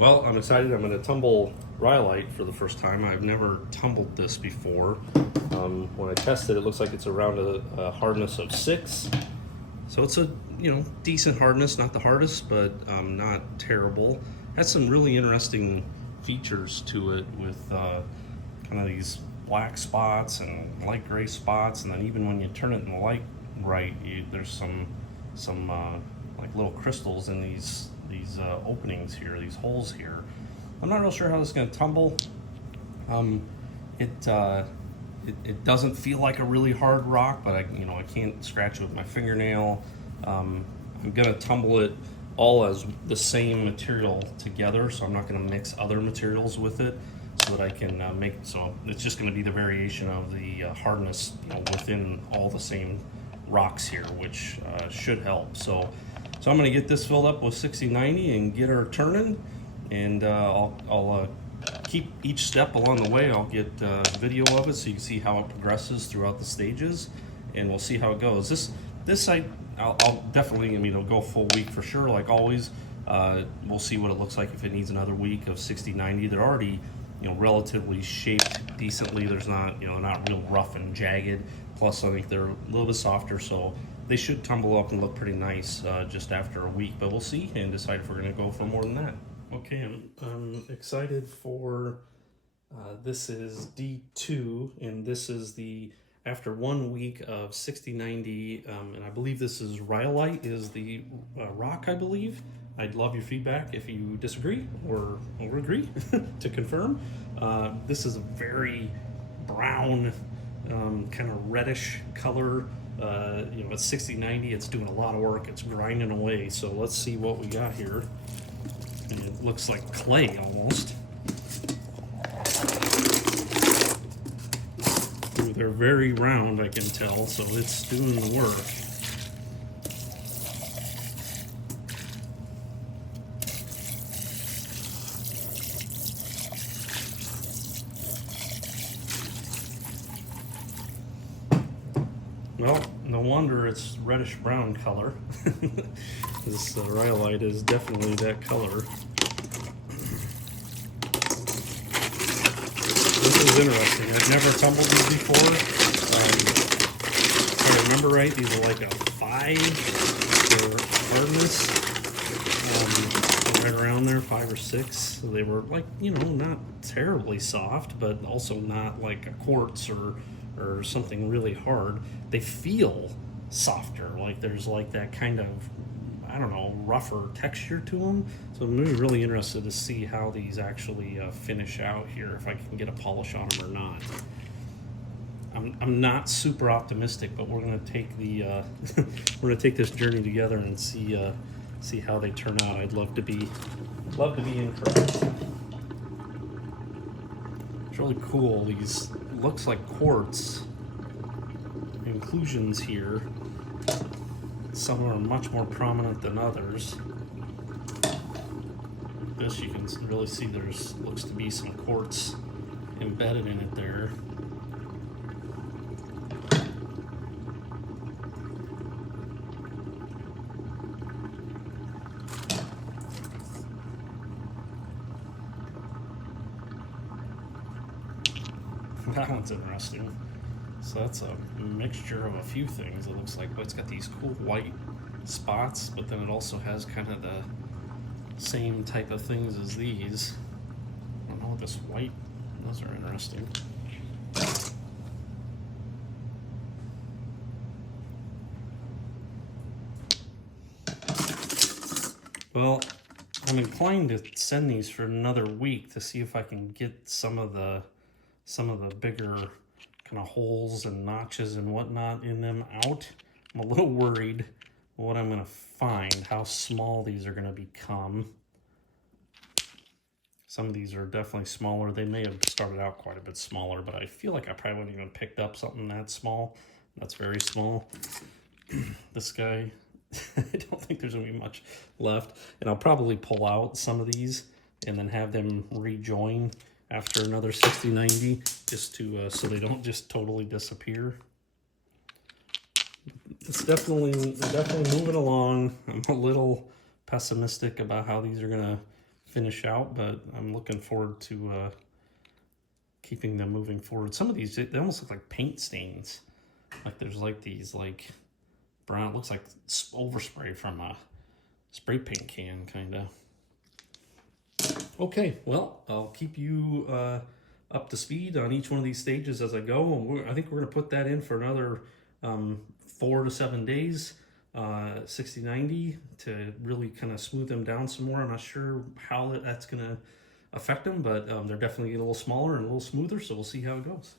Well, I'm excited. I'm going to tumble Rhyolite for the first time. I've never tumbled this before. When I tested, it looks like it's around a hardness of 6. So it's a decent hardness, not the hardest, but not terrible. Has some really interesting features to it with kind of these black spots and light gray spots, and then even when you turn it in the light right, there's some like little crystals in these openings here, these holes here. I'm not real sure how this is going to tumble. Um, it doesn't feel like a really hard rock, but I can't scratch it with my fingernail. I'm gonna tumble it all as the same material together, so I'm not gonna mix other materials with it, so that I can so it's just gonna be the variation of the hardness within all the same rocks here, which should help. So I'm gonna get this filled up with 6090 and get her turning, and I'll keep each step along the way. I'll get video of it so you can see how it progresses throughout the stages, and we'll see how it goes. This I'll definitely go full week for sure, like always. We'll see what it looks like if it needs another week of 6090. They're already relatively shaped decently. There's not not real rough and jagged. Plus I think they're a little bit softer, so they should tumble up and look pretty nice just after a week. But we'll see and decide if we're going to go for more than that. Okay, I'm excited for this is D2, and this is the after 1 week of 6090, and I believe this is Rhyolite is the rock, I believe. I'd love your feedback if you disagree or agree to confirm. This is a very brown, kind of reddish color. It's 6090, it's doing a lot of work, it's grinding away. So let's see what we got here. And it looks like clay almost. Ooh, they're very round, I can tell, so it's doing the work. Well, no wonder it's reddish brown color. This Rhyolite is definitely that color. This is interesting. I've never tumbled these before. If I remember right, these are like a 5 for hardness. Right around there, 5 or 6. So they were like, not terribly soft, but also not like a quartz or something really hard. They feel softer, like there's like that kind of, I don't know, rougher texture to them. So I'm really interested to see how these actually finish out here, if I can get a polish on them or not. I'm not super optimistic, but we're gonna take the we're gonna take this journey together and see how they turn out. I'd love to be incorrect. It's really cool. These looks like quartz inclusions here. Some are much more prominent than others. This you can really see there's looks to be some quartz embedded in it there. That one's interesting. So that's a mixture of a few things, it looks like, but it's got these cool white spots, but then it also has kind of the same type of things as these. I don't know, this white, those are interesting. Well, I'm inclined to send these for another week to see if I can get some of the bigger kind of holes and notches and whatnot in them out. I'm a little worried what I'm going to find, how small these are going to become. Some of these are definitely smaller. They may have started out quite a bit smaller, but I feel like I probably wouldn't even picked up something that small. That's very small. This guy, I don't think there's going to be much left. And I'll probably pull out some of these and then have them rejoin after another 6090, just to so they don't just totally disappear. It's definitely moving along. I'm a little pessimistic about how these are gonna finish out, but I'm looking forward to keeping them moving forward. Some of these, they almost look like paint stains. Like there's like these like brown, it looks like overspray from a spray paint can, kind of. Okay, well, I'll keep you up to speed on each one of these stages as I go, and I think we're going to put that in for another 4 to 7 days, 60-90, to really kind of smooth them down some more. I'm not sure how that's going to affect them, but they're definitely a little smaller and a little smoother, so we'll see how it goes.